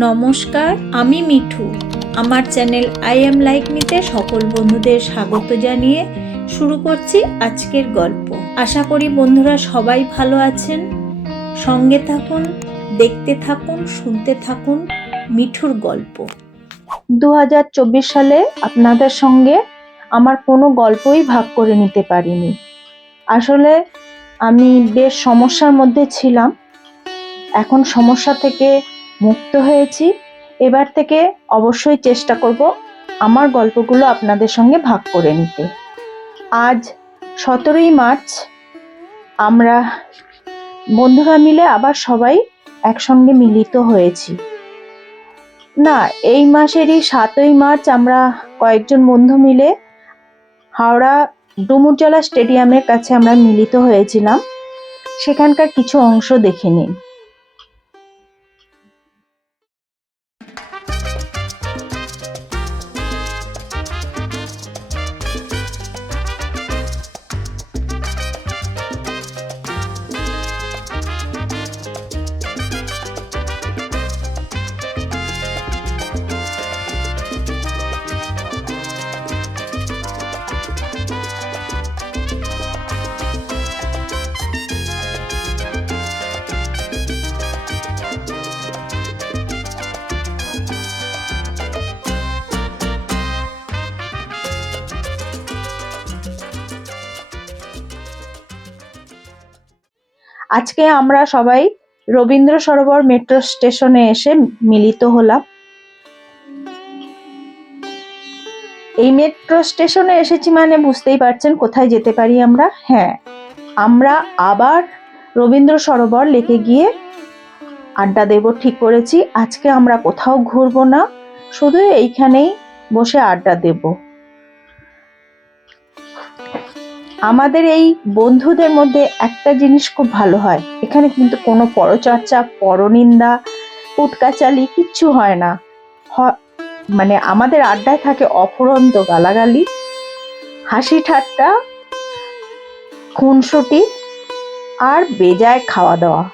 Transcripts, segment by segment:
নমস্কার, আমি মিঠু। আমার চ্যানেল আই এম লাইক মিতে সকল বন্ধুদের স্বাগত জানিয়ে শুরু করছি আজকের গল্প। আশা করি বন্ধুরা সবাই ভালো আছেন। সঙ্গে থাকুন, দেখতে থাকুন, শুনতে থাকুন মিঠুর গল্প। 2024 সালে আপনাদের সঙ্গে আমার কোনো গল্পই ভাগ করে নিতে পারিনি। আসলে আমি বেশ সমস্যার মধ্যে ছিলাম। এখন সমস্যা থেকে মুক্ত হয়েছি। এবার থেকে অবশ্যই চেষ্টা করব আমার গল্পগুলো আপনাদের সঙ্গে ভাগ করে নিতে। আজ 17ই মার্চ আমরা বন্ধুরা মিলে আবার সবাই একসঙ্গে মিলিত হয়েছি। না, এই মাসেরই 7ই মার্চ আমরা কয়েকজন বন্ধু মিলে হাওড়া ডুমুরজলা স্টেডিয়ামের কাছে আমরা মিলিত হয়েছিলাম। সেখানকার কিছু অংশ দেখে নিন। আজকে আমরা সবাই রবীন্দ্র সরোবর মেট্রো স্টেশনে এসে মিলিত হলাম। এই মেট্রো স্টেশনে এসেছি মানে বুঝতেই পারছেন কোথায় যেতে পারি আমরা। হ্যাঁ, আমরা আবার রবীন্দ্র সরোবর লেকে গিয়ে আড্ডা দেব ঠিক করেছি। আজকে আমরা কোথাও ঘুরবো না, শুধু এইখানেই বসে আড্ডা দেব। আমাদের এই বন্ধুদের মধ্যে একটা জিনিস খুব ভালো হয়, এখানে কিন্তু কোনো পরচর্চা, পরনিন্দা, কুটকাচালি কিচ্ছু হয় না। মানে আমাদের আড্ডায় থাকে অফুরন্ত গালাগালি, হাসি ঠাট্টা, খুনসুটি আর বেজায় খাওয়া দাওয়া।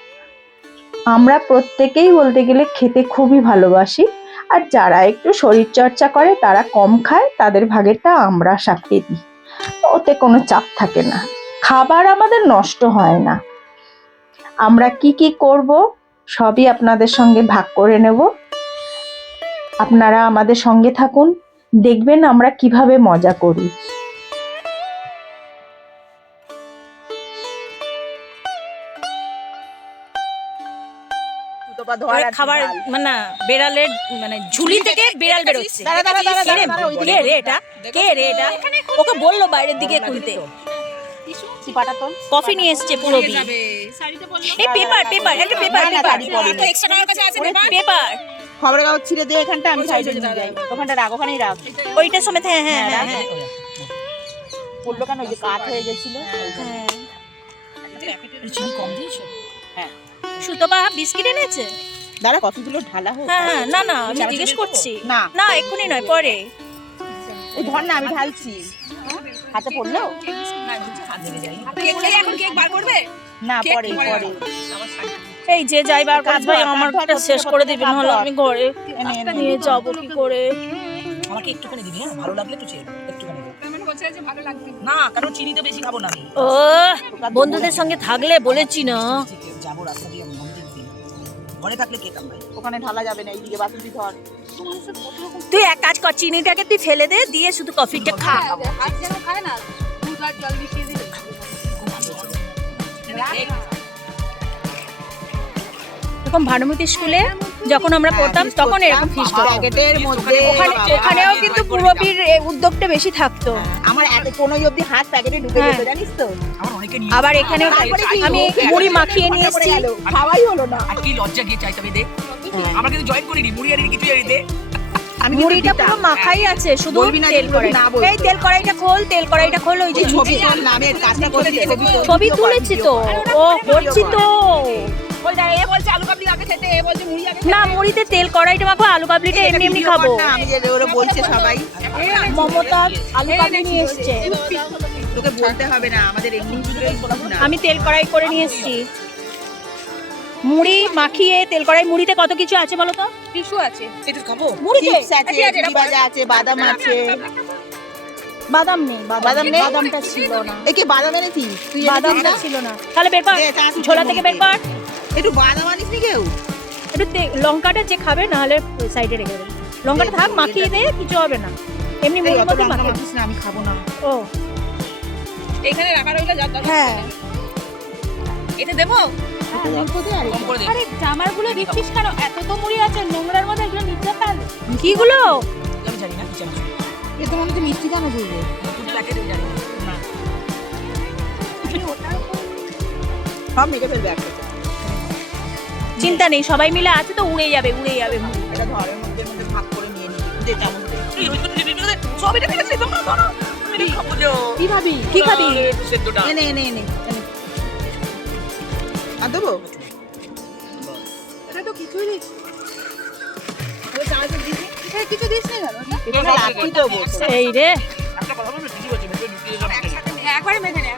আমরা প্রত্যেকেই বলতে গেলে খেতে খুবই ভালোবাসি, আর যারা একটু শরীর চর্চা করে তারা কম খায়, তাদের ভাগেরটা আমরা সাকিয়ে দিই। ওতে কোনো চাপ থাকে না, খাবার আমাদের নষ্ট হয় না। আমরা কি কি করব সবই আপনাদের সঙ্গে ভাগ করে নেব। আপনারা আমাদের সঙ্গে থাকুন, দেখবেন আমরা কিভাবে মজা করি। খাবার মানে বেড়ালের মানে ঝুলি থেকে বেড়াল বেরোচ্ছে। কে রে এটা? ওকে বললো বাইরের দিকে খুলতে। কফি নিয়ে এসছে পুরো এই পেপার একটা পেপার পেপার খবরের কাগজ ছিঁড়ে দিয়ে এখানটা আমি সাইডে নিয়ে যাই, ওখানটা রাখ, ওখানেই রাখ। ওইটার সময় হ্যাঁ পড়লো কেন? ওই যে কাঠ হয়ে গেছিল। হ্যাঁ, সুতপা বিস্কিট এনেছে। দাঁড়া, কফিগুলো ঢালা হোক। হ্যাঁ, না আমি জিজ্ঞেস করছি। না এক্ষুনি নয়, পরে। ওই ধর না, আমি ঢালছি। হাতে পড়লো না, পরে পরে। এই যে যাইবার কাজ ভাই আমারটা শেষ করে দিবি, নাহলে আমি ঘরে নিয়ে যাব কি করে। আমাকে একটুখানি দিবি, হ্যাঁ? ভালো লাগলে একটু একটুখানি না, কারণ চিনি তো বেশি খাবো না আমি। ও বন্ধুদের সঙ্গে থাকলে বলেছি না যাবো রাস্তা দিয়ে, মন্দির দিয়ে। ঘরে থাকলে খেতাম ভাই। ওখানে ঢালা যাবে না, এইদিকে বাসুদি ধর। তুই এক কাজ কর, চিনিটাকে তুই ফেলে দে, দিয়ে শুধু কফিটা খা। এরকম ভানুমতি স্কুলে যখন আমরা পড়তাম তখন এরকম ফিস্ট হতো। ওখানেও কিন্তু পূর্ববীর উদ্যোগটা বেশি থাকতো। আমার 15 অবধি হাত প্যাকেটে ঢুকে যেত, জানিস তো। আবার এখানেও আমি মুড়ি মাখিয়ে নিয়ে এসেছি, খাওয়াই হলো না। আর কি লজ্জা গিয়ে চাইতে আমি দে। আমরা কিন্তু জয়েন করিনি, মুড়ি আর কিছু জানি দে। মুড়িটা পুরো মাখাই আছে, শুধু তেল কড়াই। এই তেল কড়াইটা খোল, ওই যে ছবি তোল না, আমি কাজটা করছি। ছবি তুলেছি তো, ও করছি তো। না, মুড়িতে তেল কড়াইটা মাখো, আলু কাবলিটা এমনি খাবো। আমি যে ওরা বলছে সবাই, মমতা আলু কাবলি নিয়ে এসছে। তোকে বলতে হবে না, আমাদের এমনি আমি তেল কড়াই করে নিয়ে এসেছি। মুড়ি মাখিয়ে তেল কড়াই, মুড়িতে কত কিছু আছে বলো তো? টিস্যু আছে। এটা খাবো মুড়িতে চিপস আছে, ঝুড়ি ভাজা আছে, বাদাম আছে। বাদাম নেই, বাদাম নেই? বাদামটা ছিল না, একে বাদাম এনেছিস? তুই বাদামটা ছিল না। তাহলে বের কর, দে, চানাচুর ঝোলা দিয়ে থেকে বের কর। একটু বাদাম আনিস নি কেউ? একটু লঙ্কাটা যে খাবে, না হলে সাইডে রেখে দেবে। লঙ্কাটা থাক, মাখিয়ে দে, কিছু হবে না, এমনি এই মুড়ির অত মধ্যে লঙ্কা মাখিয়ে। মাখিস না, আমি খাবো না। ও এখানে রাখা রইলো, যা দরকার। হ্যাঁ, এতে দেবো? কম করে দে আরে জামারগুলো দিচ্ছিস কেন? এত তো মুড়ি আছে, নোংরার মধ্যে এগুলো নিচে ফেল। কিগুলো? আমি জানি না কি জানো এ তো মনে হচ্ছে মিষ্টি কেন ঝুলবে? তুই প্যাকেট জানি না সব মেখে ফেলবে একটা। চিন্তা নেই, সবাই মিলে আছে তো, উড়ে যাবে উড়ে যাবে মুড়ি। এটা ধরের মধ্যে ভাগ করে নিয়ে নিবি। দে চামচ দে। এই ওই সব এটা ঠিক আছে তোমরা ধরো আমি খাবো যে কি ভাবি? কি খাবি? সেদ্ধটা এনে এনে এনে এনে। আর দেবো? এটা তো কিছুই দিস। ওই চানাচুর দিস নি? এটা কিছু দিস নি কেন? এটা রাখি দেবো। এই রে, একটা কথা বলবো ঠিক আছে ভেতরে ঢুকিয়ে যাবে একবারে মেখে নে।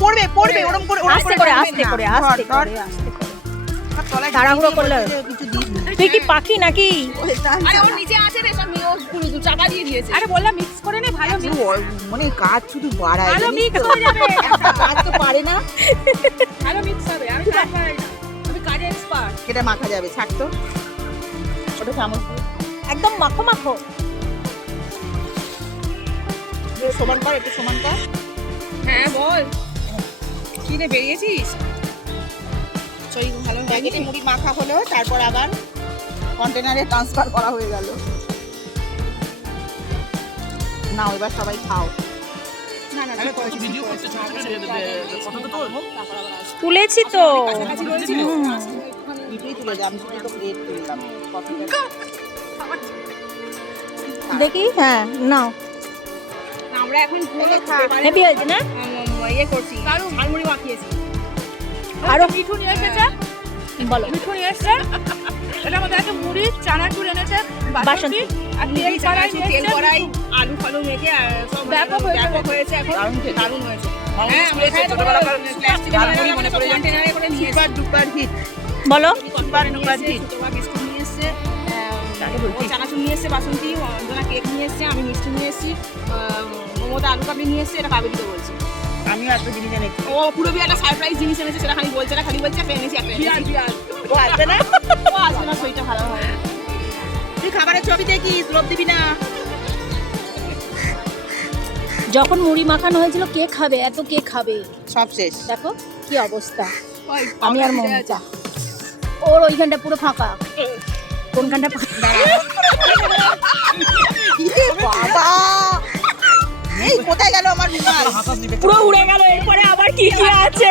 পড়বে পড়বে ওরম করে ওরম আস্তে করে আস্তে করে আস্তে করে আস্তে করে। তাড়াহুড়ো করলে হবে। কিছু দিস নি। তুই কি পাখি নাকি? আরে ওর নিচে আছে রে, সব নিয়ে ও পুরো দু টাকা দিয়ে দিয়েছে। আরে বললাম মিক্স করে নে, ভালো শুধু মানে কাজ শুধু বাড়ায়। ভালো জানিস mix তো? হয়ে যাবে। একটা কাজ তো পারে না। ভালো মিক্স হবে। আমি কাজ পারি না, আমি কাজে এক্সপার্ট। সেটা মাখা যাবে, ছাড় তো। ওটা চামচ দিয়ে একদম মাখো মাখো। সমান কর, একটু সমান কর। হ্যাঁ বল, কি রে বেরিয়েছিস? সেই ভালো প্যাকেটে মুড়ি মাখা হলো, তারপর আবার কন্টেনারে ট্রান্সফার করা হয়ে গেল। নাও এবার সবাই খাও। না না, আরে কত ভিডিও করতে ছোট ছোট ফটো তো তোল তুলেছি তো। ভিডিওই তুলে দে, আমি শুধু তো প্লেট তুললাম। দেখি, হ্যাঁ নাও। আমরা এখন ঘুরে খা। হেভি হয়েছে না? ইয়ে করছি, ঝালমুড়ি মাখিয়েছি। আরো মিঠু নিয়ে এসেছে, বলো। মিঠু নিয়ে এসেছে। এটা আমাদের একটা মুড়ি, চানাচুর এনেছে, বাসন্তী বাসন্তী। আর তেল কড়াই নিয়ে তেল এসেছে। কড়াই, আলু ফালু মেখে আর সব ব্যাপক হয়েছে। ব্যাপক হয়েছে এখন। দারুণ হয়েছে। হ্যাঁ, আমরা হয়েছে, ছোটবেলাকার প্লাস্টিকের ঝালমুড়ি মনে পড়ে যায়। কন্টেনারে করে নিয়ে সুপার ডুপার হিট। বলো। Super duper hit. ছোটবা বিস্কুট নিয়ে এসেছে, ও চানাচুর নিয়ে এসছে, বাসন্তী, অঞ্জনা কেক নিয়ে এসছে, আমি মিষ্টি নিয়ে এসছি, মোমোতে আলু কাবলি নিয়ে এসছে, এটা কাবেরিকে বলছি। আমিও একটা জিনিস এনেছি। ও পুরো একটা সারপ্রাইজ জিনিস এনেছে, সেটা খালি বলছে না, খালি বলছে একটা এনেছি, একটা এনেছি। ও আসবে না? ও আসবে না, শরীরটা ভালো হয়। তুই খাবারের ছবি দেখিস, লোভ দিবি না। যখন মুড়ি মাখানো হয়েছিল, কে খাবে? এত কে খাবে? সব শেষ। দেখো কি অবস্থা। আমি আর মমতা, ওর ওইখানটা পুরো ফাঁকা। কোনখানটা ফাঁকা? ইরে বাবা, এই কোথায় গেল আমার রুমাল? হাসাস নিবে পুরো উড়ে গেল। এরপরে আবার কি কি আছে?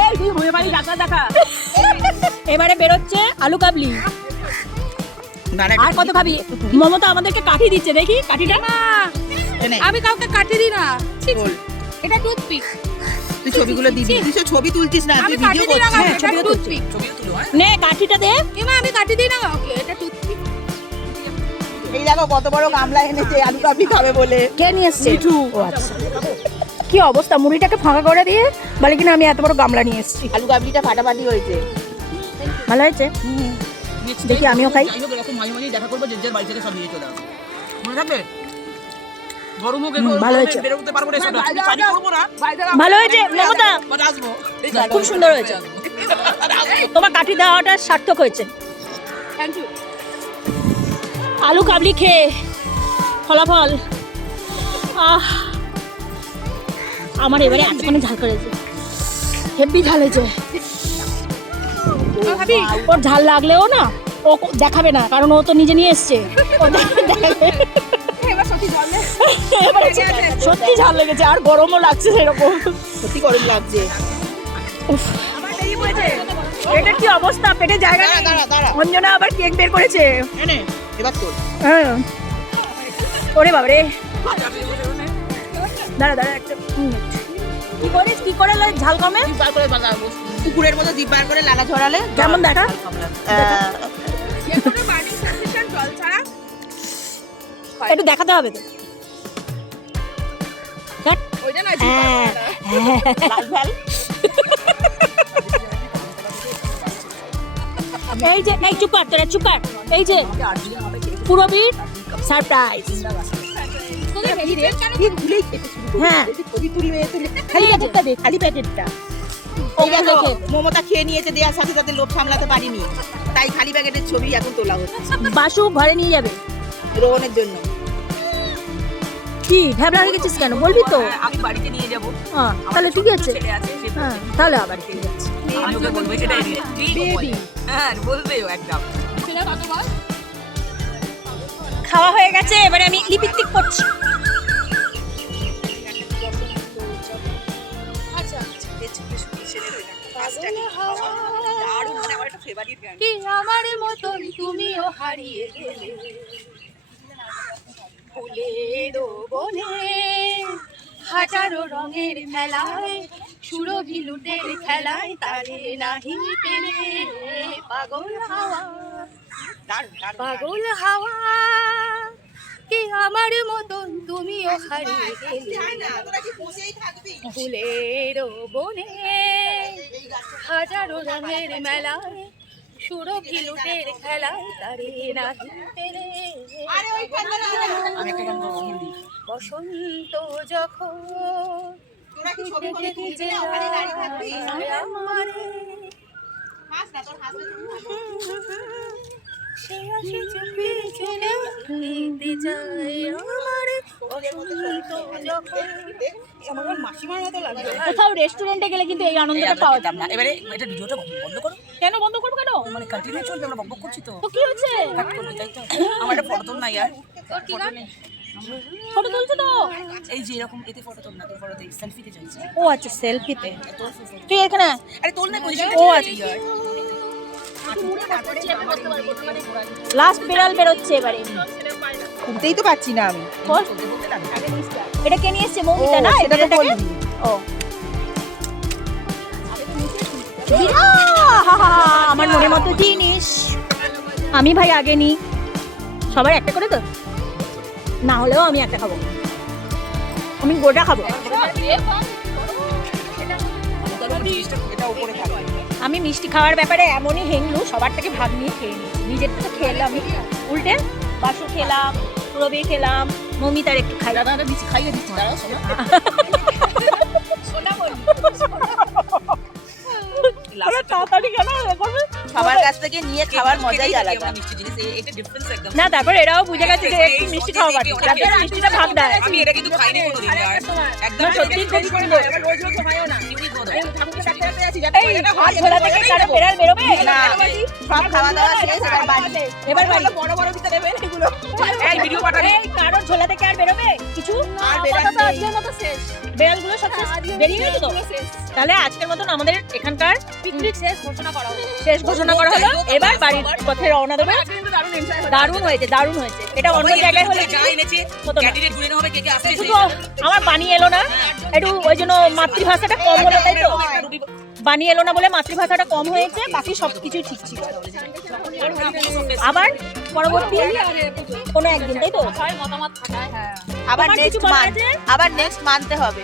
এই তুই হয়ে বাড়ি ডাকা দেখা। এবারে বেরোচ্ছে আলু কাবলি। আর কত খাবি? মমতা আমাদেরকে কাঠি দিচ্ছে, দেখি কাঠিটা। আমি কাউকে কাটি দিই না, বল। এটা টুথপিক। তুই ছবিগুলো দিবি, তুই তো ছবি তুলছিস না, তুই আমি ভিডিও কাটি দিই না, করছিস। হ্যাঁ, এটা ছবিও তুলছি। টুথপিক। ছবিও তুলো হ্যাঁ নে কাঠিটা দে। এমা আমি কাটি দিই না কাউকে, এটা টুথপিক। এই দেখো কত বড় গামলা এনেছে আলু কাবলি খাবে বলে। কে নিয়ে এসছে? ও আচ্ছা। কি অবস্থা, মুড়িটাকে ফাঁকা করে দিয়ে বলে কিনা আমি এত বড় গামলা নিয়ে এসেছি। আলু কাবলিটা ফাটাফাটি হয়েছে। ভালো হয়েছে? Next দেখি, day আমিও খাই। যাই হোক, এরকম মাঝে মাঝে দেখা করবো, যে যার বাড়ি থেকে সব নিয়ে চলে আসবে। মনে থাকবে? গরম হোক, ভালো হয়েছে। বেরোতে পারবো না, এসব না। শাড়ি পরবো না, ভালো হয়েছে মমতা, but আসবো। খুব সুন্দর হয়েছে। তোমার কাঠি দেওয়াটা সার্থক হয়েছে। Thank you. আলু কাবলি খেয়ে ফলাফল, আমার এবারে এতক্ষণে ঝাল করেছে, হেভি ঝাল হয়েছে। ওর ঝাল লাগলেও না, ও দেখাবে না, কারণ ও তো নিজে নিয়ে এসছে। ও দেখাবে। এবার সত্যি জলে এবারে সত্যি ঝাল লেগেছে, আর গরমও লাগছে সেরকম। সত্যি গরম লাগছে। এটা কি অবস্থা, পেটে জায়গা নেই। দাঁড়া দাঁড়া অঞ্জনা আবার কেক বের করেছে। এনে এবার তোল। হ্যাঁ, ওরে বাবারে। দাঁড়া দাঁড়া একটা মিনিট। কি করিস, কি করে ঝাল কমে? জিভ বার করে বাজাবো, কুকুরের মতো জিভ বার করে লালা ঝরালে কেমন দেখা? যেকোনো বার্নিং সেনসেশন জল ছাড়া একটু দেখাতে হবে তো। ওইটা না হ্যাঁ, লাল ঝাল। এই যে এই চুপ কর তোরা চুপ কর এই যে পুরবীর সারপ্রাইজ হ্যাঁ খালি প্যাকেটটা দে, খালি প্যাকেটটা। এই দেখো মমতা খেয়ে নিয়েছে, দেওয়ার সাথে সাথে লোভ সামলাতে পারিনি, তাই খালি প্যাকেটের ছবি এখন তোলা হচ্ছে বাসু ঘরে নিয়ে যাবে রোহনের জন্য। কি ভ্যাবলা হয়ে গেছিস কেন বলবি তো? আমি বাড়িতে নিয়ে যাবো। হ্যাঁ তাহলে ঠিক আছে। ছেলে আছে, সে হ্যাঁ তাহলে আবার ঠিক আছে। আমি ওকে বলবো সেটাই হ্যাঁ বলবেও একদম। খাওয়া হয়ে গেছে, এবারে আমি লিপস্টিক করছি। কি আমার মতন তুমিও হারিয়ে গেলে ফুলের বনে, হাজারো রঙের মেলায় সুরভি লুটের খেলায় তারে নাহি পেরে পাগল হাওয়া, পাগল হাওয়া। কি আমার মতন তুমিও হারিয়ে গেলে ফুলের বনে, হাজারো রঙের মেলায় সুরভি লুটের খেলায় তারে নাহি পেরে বসন্ত যখন সে আসে চুপি চলে নিতে যায় আমার বসন্ত যখন। আমার মাসিমার মতো লাগবে। কোথাও রেস্টুরেন্টে গেলে কিন্তু এই আনন্দটা পাওয়া যায় না। এবারে এটা ভিডিওটা বন্ধ করো। কেন বন্ধ করবো কেন? মানে কন্টিনিউ চলবে, আমরা বকবক করছি তো। তো কি হচ্ছে? কাট করবি তাই তো? আমার একটা ফটো তোল না ইয়ার। ফটো তুলছো তো? এই যে এরকম এতে ফটো তোল না, তোর ফটোতে সেলফিতে চাইছে। ও আচ্ছা সেলফিতে। তুই এখানে আরে তোল না পজিশন। ও আচ্ছা লাস্ট বিড়াল বেরোচ্ছে এবারে। খুলতেই তো পাচ্ছি না আমি। এটা কে নিয়ে এসছে? মৌমিতা না? সেটা তো এটাকে বলবি। ও আমার মনের মতো জিনিস আমি ভাই আগে নি, সবার একটা করে তো, না হলেও আমি একটা খাবো, আমি গোটা খাবো। এটা উপরে থাকবে। আমি মিষ্টি খাওয়ার ব্যাপারে এমনই হেংলু, সবার থেকে ভাগ নিয়ে খেয়ে নিই, নিজেরটা তো খেলাম উল্টে। বাসু খেলাম, রবি খেলাম, মমিতার একটু খাই। দাদা দিচ্ছি, খাইয়ে দিচ্ছি, দাঁড়াও শোনা। তাড়াতাড়ি কেন করবে? সবার কাছ থেকে নিয়ে খাওয়ার মজাই আলাদা। মিষ্টি জিনিস এটা ডিফারেন্স একদম। না তারপর এরাও বুঝে গেছে যে একটু মিষ্টি খাওয়া বাড়ি, যাতে মিষ্টিটা ভাগ দেয়। আমি এটা কিন্তু খাইনি কোনোদিন আর একদম সত্যি খুব সুন্দর। রোজ রোজ খাইও না। ইউনিক বোধ এই হয়। ঠাকুরকে ডাকতে ডাকতে আছি, যাতে এই এটা হাত ঝোলা থেকে কারো বেড়াল বেরোবে না, সব খাওয়া দাওয়া শেষ, এবার বাড়ি। এবার বাড়ি। বড় বড় দিতে দেবেন এগুলো। এই ভিডিও পাঠাবি। এই কারোর ঝোলা থেকে আর বেরোবে কিছু? আর বেরাচ্ছে। আজকের মতো শেষ, বেড়ালগুলো সব শেষ, বেরিয়ে গেছে তো। তাহলে আজকের মতন আমাদের এখানকার পিকনিক শেষ ঘোষণা করা হলো। শেষ ঘোষণা করা হলো, এবার বাড়ির পথে রওনা দেবে। দারুণ হয়েছে, দারুণ হয়েছে। এটা অন্য জায়গায় হলে যা এনেছে হতো না। ক্যান্ডিডেট গুনে হবে কে কে আসছে। শুধু আমার বানিয়ে এলো না, একটু ওই জন্য মাতৃভাষাটা কম হলো, তাই তো? বানিয়ে এলো না বলে মাতৃভাষাটা কম হয়েছে, বাকি সবকিছু ঠিক ছিল। আবার পরবর্তী কোনো একদিন, তাই তো? আবার তোমার নেক্সট কিছু বলার মান্থ, আছে? আবার নেক্সট মান্থে হবে।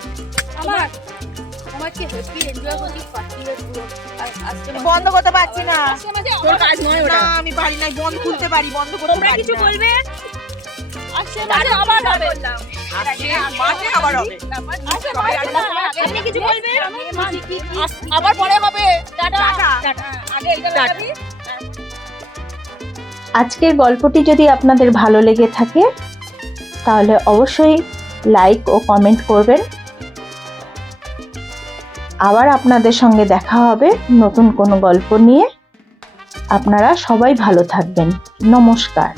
আমাকে হ্যাপি এনজয় করতে পারছি না পুরো আজকে বন্ধ করতে পারছি না। তোর কাজ নয় ওটা। না আমি পারি না, বন্ধ খুলতে পারি, বন্ধ করতে তোমরা পারি কিছু না। বলবে? আরে আবার হবে। মাঠে আবার হবে। আপনি কিছু বলবেন? আবার পরে হবে। টাটা। টাটা। আজকের গল্পটি যদি আপনাদের ভালো লেগে থাকে তাহলে অবশ্যই লাইক ও কমেন্ট করবেন। আবার আপনাদের সঙ্গে দেখা হবে নতুন কোনো গল্প নিয়ে। আপনারা সবাই ভালো থাকবেন। নমস্কার।